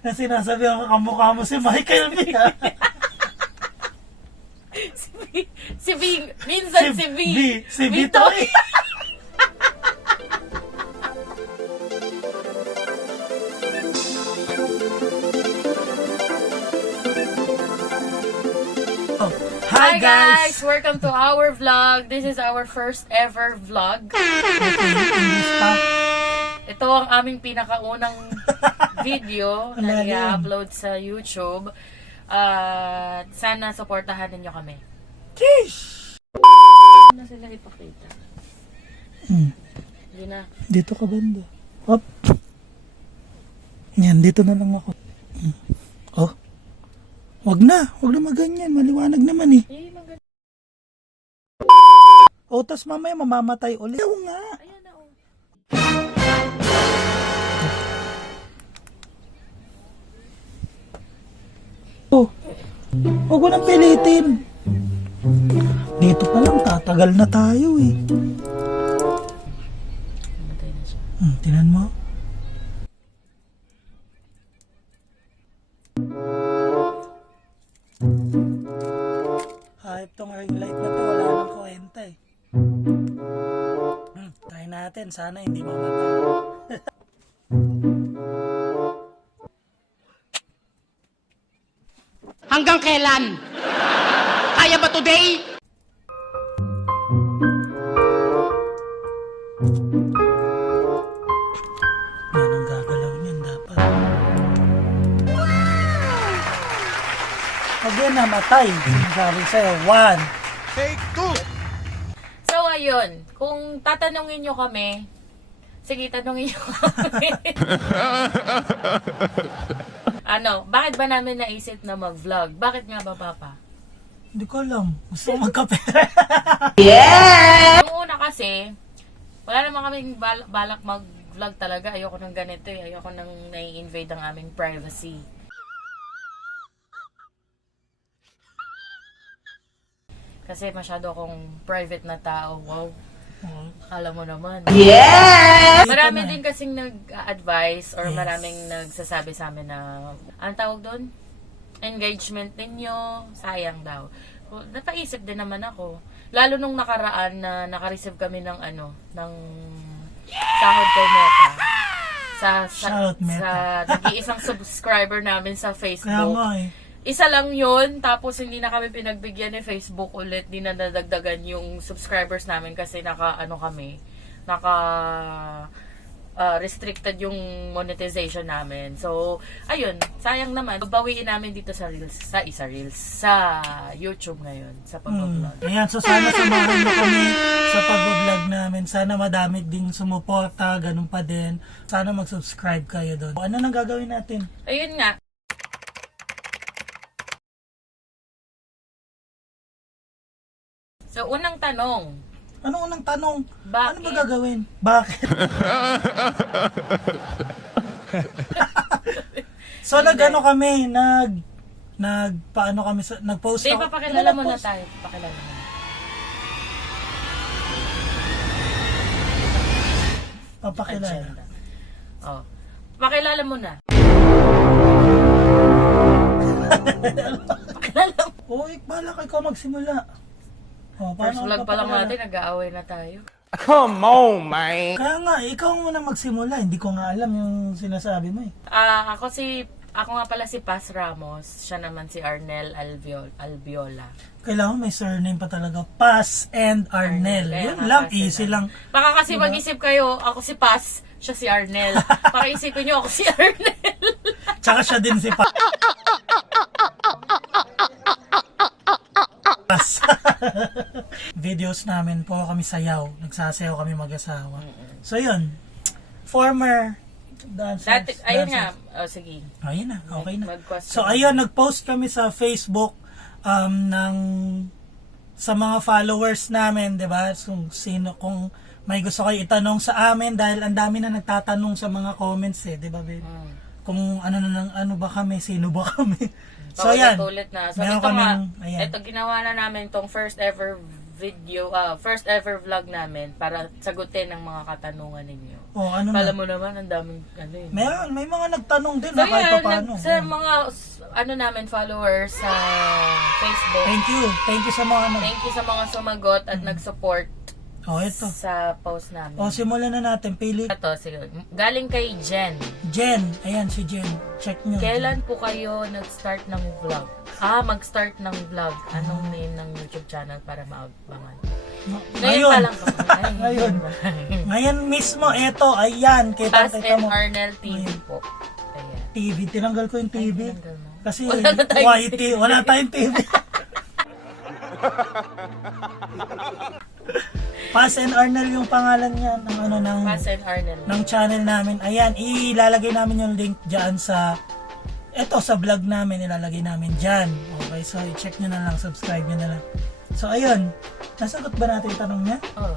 na sinasabi ako kamukha mo si Michael V. Si V, minsan si V. Si Vitoy. Oh, Hi guys! Welcome to our vlog. This is our first ever vlog. Ito ang aming pinakaunang video na i-upload sa YouTube. Sana supportahan ninyo kami. Kish! Ano sila ipakita? Hindi na. Dito ka banda. Hop. Yan, dito na lang ako. Oh. Wag na maganyan. Maliwanag naman eh. Oh, tas mamaya mamamatay ulit. Oo nga. Ayan na oh. Oh. Huwag ko nang pilitin. Dito pa lang, tatagal na tayo eh. Namatay na siya. Tinan mo. Hype tong ring light na to, wala nang kwenta eh. Try natin, sana hindi mamatay. Hanggang kailan? Kaya ba today? Yan ang gagalaw niyan dapat. Pag yan namatay, sinasabi sa'yo, 1. Take 2! So ayun, kung tatanungin nyo kami, sige tanungin nyo kami. Bakit ba namin naisip na mag-vlog? Bakit nga ba, Papa? Hindi ko alam. Gusto ko magkape. Yung una kasi, wala naman kaming balak mag-vlog talaga. Ayoko nang ganito eh. Ayoko nang nai-invade ang aming privacy. Kasi masyado akong private na tao. Wow. Akala mo naman. Yeah! Marami din kasing nag-advise or maraming nagsasabi sa amin na, anong tawag doon? Engagement ninyo, sayang daw. Napaisip din naman ako. Lalo nung nakaraan na naka-receive kami ng ng sahod kay Meta. Shout, Meta. Sa nag-iisang subscriber namin sa Kaya Facebook. nga eh. Isa lang yun, tapos hindi na kami pinagbigyan ni Facebook ulit, hindi na nadagdagan yung subscribers namin kasi restricted yung monetization namin. So, ayun, sayang naman. Babawiin namin dito sa YouTube ngayon, sa pag-vlog. Ayan, so sana samahan nyo kami sa pag-vlog namin. Sana madami ding sumuporta, ganun pa din. Sana mag-subscribe kayo doon. Ano nang gagawin natin? Ayun nga. So, unang tanong. Ano unang tanong? Bakit? Ano ba gagawin? Bakit? So nag-ano kami, nagpaano kami, nag-post Hindi, ako. papakilala mo na tayo. Papakilala mo na. Papakilala. Agenda. Oh. Pakilala mo na. Pakilala mo. Uy, balak ikaw magsimula. Oh, First vlog pa lang papakilala? natin, nag-aaway na tayo. Come on, man! Kaya nga, ikaw muna magsimula. Hindi ko nga alam yung sinasabi mo eh. Ako nga pala si Paz Ramos. Siya naman si Arnel Albiola. Kailangan may surname pa talaga. Paz and Arnel. Kaya Yun nga, lang, Paz and easy lang. Baka kasi mag-isip kayo, ako si Paz, siya si Arnel. Baka isipin nyo ako si Arnel. Tsaka siya din si Paz. Videos namin po kami sayaw. Nagsasayaw kami mag-asawa. So yun, former dancers. Ayun nga, sige. Ayun na, okay na. Mag-question. So ayun, nag-post kami sa Facebook sa mga followers namin, 'di ba? So, kung may gusto kayo itanong sa amin dahil ang dami na nagtatanong sa mga comments 'di ba, babe? Kung ano ba kami, sino ba kami? So yan. Ulit na. So Meron ito nga, ayan. ito ginawa na namin tong first ever first ever vlog namin para sagutin ang mga katanungan ninyo. Oh, ano Alam na? mo naman, ang daming ano eh. May mga nagtanong din So na kahit yan, pa paano. sa mga namin followers sa Facebook. Thank you sa mga Thank you sa mga sumagot at nag-support Oh, ito. sa post namin. Oh, simulan na natin. Pili. Ito, sige. Galing kay Jen. Jen. Ayan si Jen. Check nyo. Kailan po kayo nag-start ng vlog? Mag-start ng vlog. Anong name ng YouTube channel para maabangan? Ngayon pa lang po. Ay, Ngayon. Ngayon mismo, eto. Ayan. Bas Kita and mo. Arnel TV po. Ayan. TV. Tinanggal ko yung TV. tinanggal mo. Kasi Wala na tayong YT. Wala tayong TV. Paz and Arnel yung pangalan niya ng Bas and Arnel. ng channel namin. Ayan, ilalagay namin yung link diyan sa sa vlog namin, ilalagay namin diyan. Okay, so i-check niyo na lang, subscribe niyo na lang. So ayun, nasagot ba natin yung tanong niya? Oh.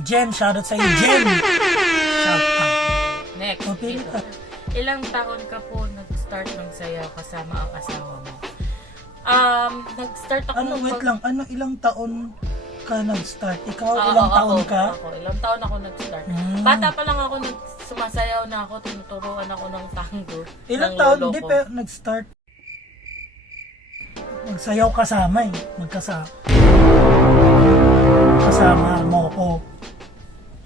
Jen, shoutout sa iyo, Jen. Shoutout. Next. O, pili dito. ka. Ilang taon ka po nag-start ng sayaw kasama ang asawa mo? Nag-start ako Wait lang, ilang taon ka nag-start? Ikaw, Oo, ilang taon ka? Ako, ilang taon ako nag-start. Bata pa lang ako, sumasayaw na ako, tinuturuan ako ng tango. Ilang ng taon? lolo Hindi ko. pa nag-start. Magsayaw kasama eh. Kasama mo ko.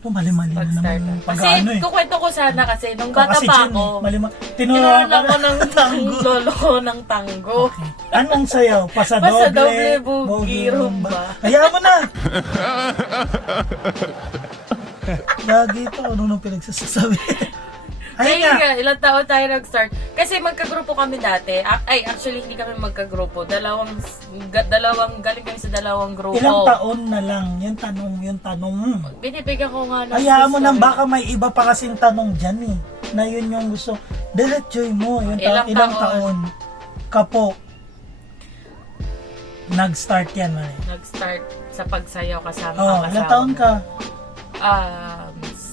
Ito, mali-mali na Pag-start. naman yung Kasi, pag-ano eh. kukwento ko sana kasi, nung bata Kasi pa Jen, ako, tinuruan tinuruan ka ako ng tango. lolo ko ng tango. Okay. Anong sayaw? Pasadoble, Pasadoble, bugi, rumba. Hayaan mo na! Lagi ito. Ano nung pinagsasabi? Ay Ayun nga. nga, ilang taon tayo nag-start. Kasi magkagrupo kami dati. Actually, hindi kami magkagrupo. Galing kami sa dalawang grupo. Ilang taon na lang? Yung tanong. Binibigyan ko nga ng Hayaan mo sis nang kami. baka may iba pa kasing tanong dyan eh. Na yun yung gusto. Diretsoy mo. Yung ilang taon ka po nag-start yan, Mari. Nag-start sa pagsayaw kasama Oh, ang ilang asawa taon ko. ka?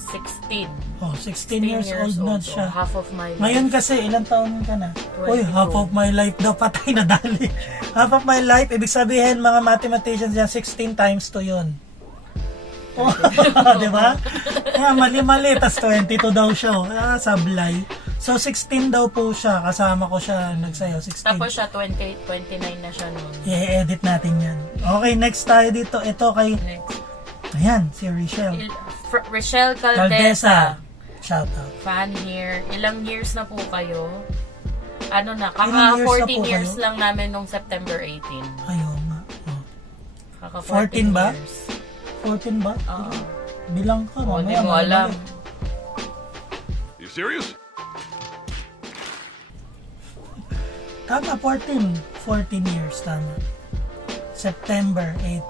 16. Oh, 16 years old na so siya. half of my life. Ngayon kasi, ilang taon ka na? 22. Uy, half of my life daw, patay na dali. Half of my life, ibig sabihin, mga mathematicians yan, 16 times 2 yun. Oh, di ba? Kaya mali-mali, tas 22 daw siya. Sablay. So, 16 daw po siya, kasama ko siya, nagsayaw, 16. Tapos siya, 29 na siya noon. I-edit natin yan. Okay, next tayo dito. Ito kay, Next. ayan, si Richelle. Rochelle Caldesa. Caldesa. Shout out. Fan here. Ilang years na po kayo? Ano na, Ilang years kaka na 14 po years kayo? lang namin nung September 18. Ayun nga. Oh. Kaka 14 ba? years. 14 ba? Oo. Bilang ka, Oo, hindi mamaya. mo alam. You serious? Tama, 14 years, tama. September 18.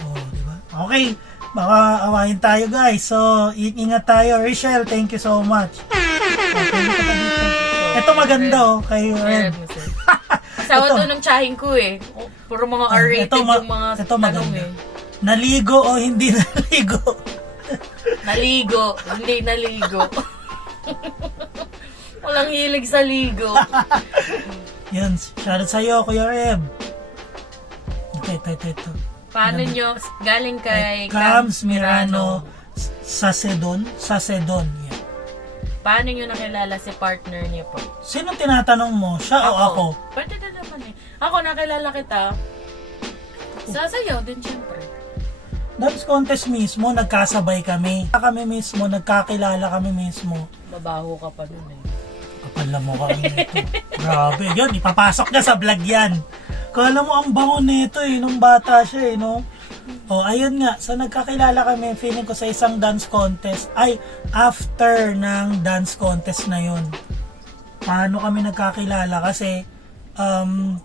Oh, di ba? Okay, baka awahin tayo guys. So, ingat tayo. Richelle, thank you so much. Okay, dito pa dito. Ito maganda oh, kay Red. Asawa Ito. to ng tsahin ko eh. Puro mga R-rated yung mga ito tanong maganda. eh. Naligo o hindi naligo? Naligo, hindi naligo. Walang hilig sa ligo. Yan, shoutout sa'yo, Kuya Reb. Ito. Paano nyo, galing kay Cams Mirano Sacedon. Yan. Paano nyo nakilala si partner niyo po? Sino tinatanong mo? Siya o ako? Pwede na naman eh. Ako, nakilala kita. Sasayaw din syempre. Dance contest mismo, nagkasabay kami. Kami mismo, nagkakilala kami mismo. Babaho ka pa nun eh. Kapal na mukha nito. Grabe, yun, ipapasok niya sa vlog yan. Kala mo ang bango nito eh, nung bata siya eh, no? O, ayun nga, so nagkakilala kami, feeling ko sa isang dance contest. Ay, after ng dance contest na yun. Paano kami nagkakilala? Kasi,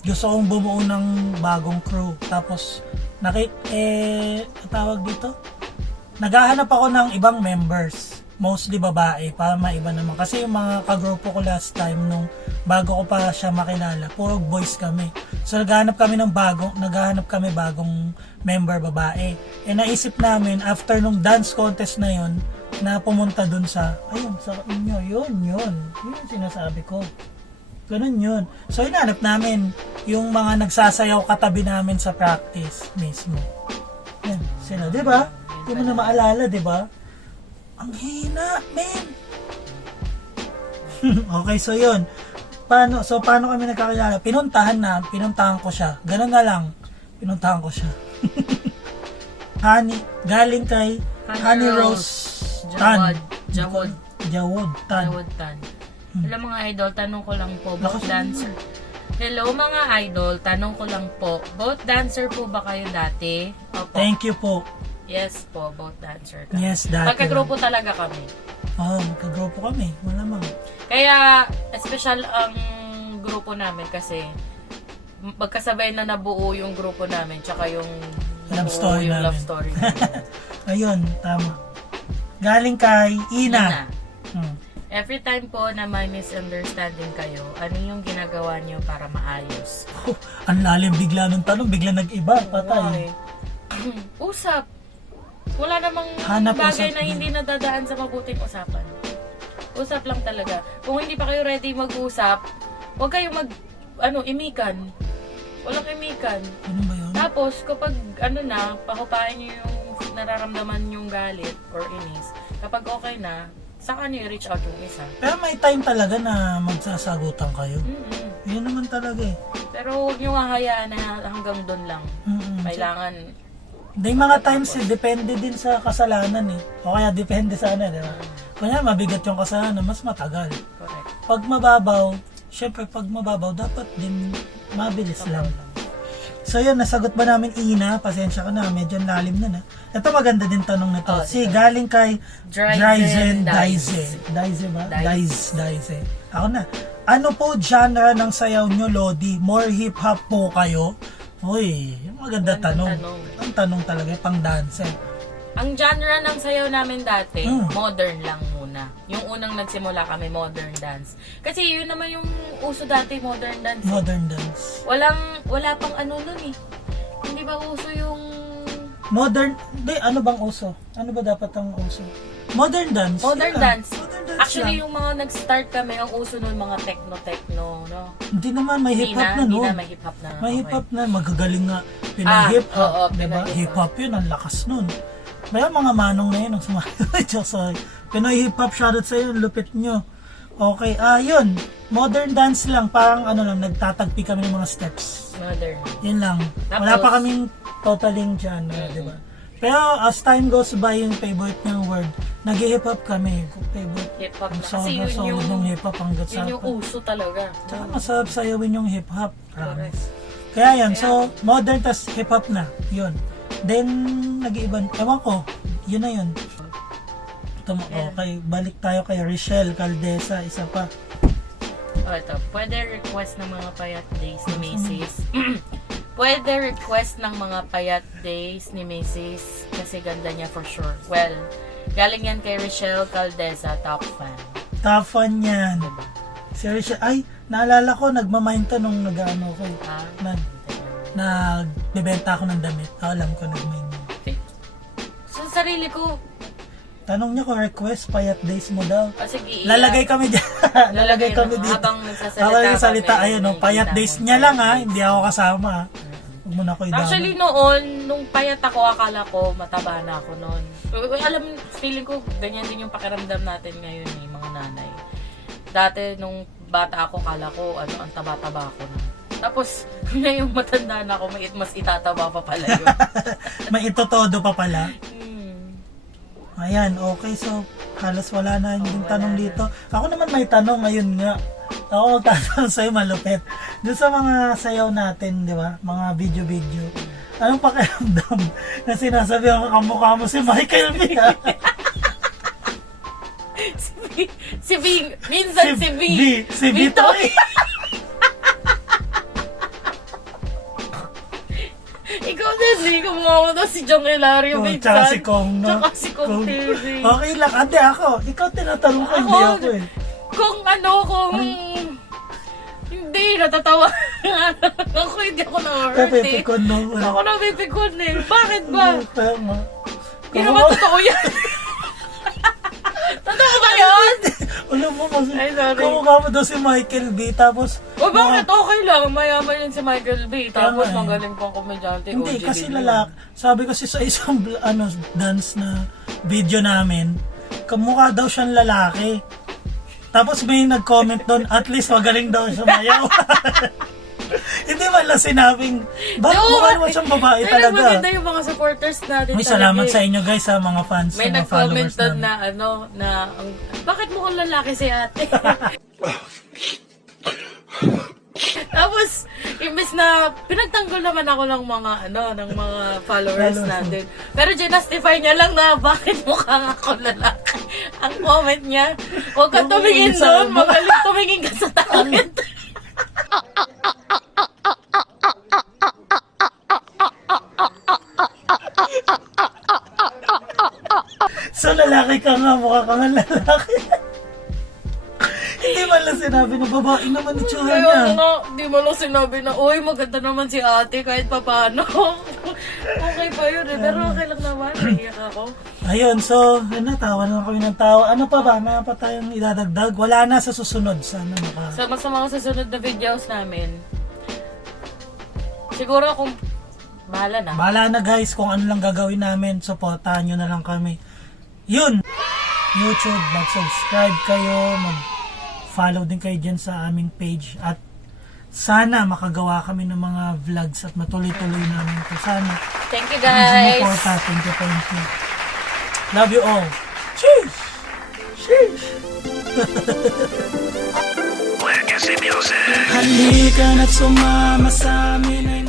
gusto kong bumuo ng bagong crew. Tapos, tawag dito? Naghahanap ako ng ibang members. Mostly babae, para maiba naman. Kasi yung mga kagrupo ko last time, nung bago ko pa siya makilala, puro boys kami. So naghahanap kami bagong member babae. Naisip namin, after nung dance contest na yun, na pumunta dun sa, ayun, sa inyo, yun yung sinasabi ko. Ganun yun. So hinanap namin yung mga nagsasayaw katabi namin sa practice mismo. Yan. Sila, di ba? Hindi mo na maalala, di ba? Ang hina, men! Okay, so yun. Paano kami nagkakilala? Pinuntahan ko siya. Ganun na lang. Pinuntahan ko siya. Galing kay Honey Rose Tan. Jawod Tan. Jawod Tan. Hello mga idol, tanong ko lang po, both dancer. Hello mga idol, tanong ko lang po, both dancer po ba kayo dati? Opo. Thank you po. Yes po, both dancer kami. Yes, dati. Magkagrupo talaga kami. Magkagrupo kami. Malamang. Kaya, special ang grupo namin kasi magkasabay na nabuo yung grupo namin tsaka yung Love story yung namin. love story namin. Ayun, tama. Galing kay Ina. Ina. Every time po na may misunderstanding kayo, ano yung ginagawa niyo para maayos? Ang lalim bigla nung tanong, bigla nag-iba, patay. Usap. Wala namang Hanap bagay usap na din. hindi nadadaan sa mabuting usapan. Usap lang talaga. Kung hindi pa kayo ready mag-usap, huwag kayong imikan. Walang imikan. Ano ba yun? Tapos, kapag pahupain niyo yung nararamdaman yung galit or inis, kapag okay na, saka niyo i-reach out yung isa. Pero may time talaga na magsasagutan kayo. Mm-mm. Yun naman talaga eh. Pero huwag niyo hahayaan na hanggang doon lang. Kailangan, May mga times depende din sa kasalanan eh. O kaya depende sa di ba? Kanya mabigat yung kasalanan, mas matagal. correct. Pag mababaw, syempre pag mababaw, dapat din mabilis lang. So yun, nasagot ba namin Ina? Pasensya ka na, medyo lalim na na. Ito maganda din tanong na to. Galing kay Dryzen Daise. Daise ba? Daise. Ako na. Ano po genre ng sayaw nyo, Lodi? More hip-hop po kayo? Uy, maganda tanong. Ang tanong talaga, pang dancer. Ang genre ng sayaw namin dati, Mm. modern lang muna. Yung unang nagsimula kami, modern dance. Kasi yun naman yung uso dati, modern dance. Modern dance. Wala pang nun eh. Hindi ba uso yung... Ano bang uso? Ano ba dapat ang uso? Modern dance. Modern Yun lang. dance. Modern dance Actually, lang. yung mga nag-start kami, ang uso nun, mga techno, no? Hindi naman, may Hindi hip-hop na, hindi no? na, may hip-hop na. May Okay. hip-hop na, magagaling nga. Pinay-hip-hop, oo, diba? Pinoy Hip-hop yun, ang lakas nun. May mga manong na yun, ang sumayo. Sorry. Pinoy hip-hop, shoutout sa'yo, lupit nyo. Okay, yun. Modern dance lang, parang nagtatagpi kami ng mga steps. Modern. Yun lang. Wala Tapos- pa kaming totaling genre, di ba? Pero as time goes by, yung favorite niyang word, nag-hip-hop kami. Favorite. Hip-hop na. Solid Kasi na yun solid yung, yung hip-hop hanggat sa yun yung uso talaga. Tsaka masarap sayawin yung hip-hop. Correct. Kaya yan, so modern tas hip-hop na. Yun. Then, nag-iiban. Ewan ko, yun na yun. Okay, balik tayo kay Richelle Caldesa, isa pa. Ito. Pwede request ng mga payat days ni Macy's. Pwede request ng mga payat days ni Macy's kasi ganda niya for sure. Well, galing yan kay Richelle Caldesa, top fan. Top fan yan. Si Richelle, ay, naalala ko, nagmamind to nung nag-ano ko. Ha? Nagbebenta ako ng damit. Alam ko, nagmind. So, sarili ko, Tanong niya kung request, payat days mo daw. sige, Lalagay kami dyan. Lalagay kami dito. Habang nagsasalita Habang nagsasalita, kami, ayun, no, payat nakikita days mo, niya lang payat ha, days. hindi ako kasama ha. Huwag mo na ko idama. Actually noon, nung payat ako, akala ko mataba na ako noon. Alam, feeling ko ganyan din yung pakiramdam natin ngayon eh, mga nanay. Dati nung bata ako, kala ko ang taba-taba ako na. Tapos, ngayong matanda na ako, mas itataba pa pala yun. May itotodo pa pala. Hmm. Ayan, okay, so halos wala na yung wala tanong na. dito. Ako naman may tanong, ayun nga. Ako magtatanong sa'yo, malupit. Doon sa mga sayaw natin, di ba? Mga video-video. Anong pakiramdam na sinasabi ang kamukha mo si Michael B? Si B, minsan si B. Si B to eh. Ikaw din, hindi ko mo daw si Jong Hilario Oh, minsan. tsaka si Kong, no? Tsaka si Kong TV. Okay lang, ate ako. Ikaw tinatanong ko, hindi ako eh. Kung hindi, natatawa. Ako hindi ako na-hurt eh. Napipikon, no? Ako napipikon eh. Bakit ba? Kaya nga. Hindi naman totoo yan. Totoo ba yun? Alam mo kasi, Ay, sorry. kamukha mo daw si Michael B. Tapos, O bakit? Okay lang. Mayaman yun si Michael B. Tapos Tama eh. magaling pang komedyante. hindi, OG kasi din yun. lalaki. Sabi kasi sa isang dance na video namin, kamukha daw siyang lalaki. Tapos may nag-comment doon, at least magaling daw siya mayaw. Hindi man lang sinabing, bakit Oo, mukha naman siyang babae Pero talaga? maganda yung mga supporters natin. May salamat talaga sa eh. inyo guys, sa mga fans, May sa mga nag-comment followers doon namin. bakit mukhang lalaki si ate? Tapos, imbes na pinagtanggol naman ako ng mga ng mga followers natin. Pero justify niya lang na bakit mukhang ako lalaki. Ang comment niya, huwag ka tumingin doon, magaling tumingin ka sa talent. So lalaki ka nga, mukha ka nga lalaki. Hindi man lang sinabi na babae naman itsura Kaya niya. di mo lang sinabi na, uy, maganda naman si ate kahit papano. Okay pa yun eh, pero okay lang naman, naiyak ako. Ayun, so, tawa na lang kami ng tawa. Ano pa ba? May pa tayong idadagdag? Wala na sa susunod. Sana maka... Sa mga susunod na videos namin, siguro kung bahala na. Bahala na guys kung ano lang gagawin namin. Supportahan nyo na lang kami. Yun! YouTube, mag-subscribe kayo, mag-follow din kayo dyan sa aming page. At sana makagawa kami ng mga vlogs at matuloy-tuloy namin ito. Sana. Thank you guys! Sumuporta. Thank you, thank you. Love you all. Cheers! Cheers! Halika na't sumama sa amin ay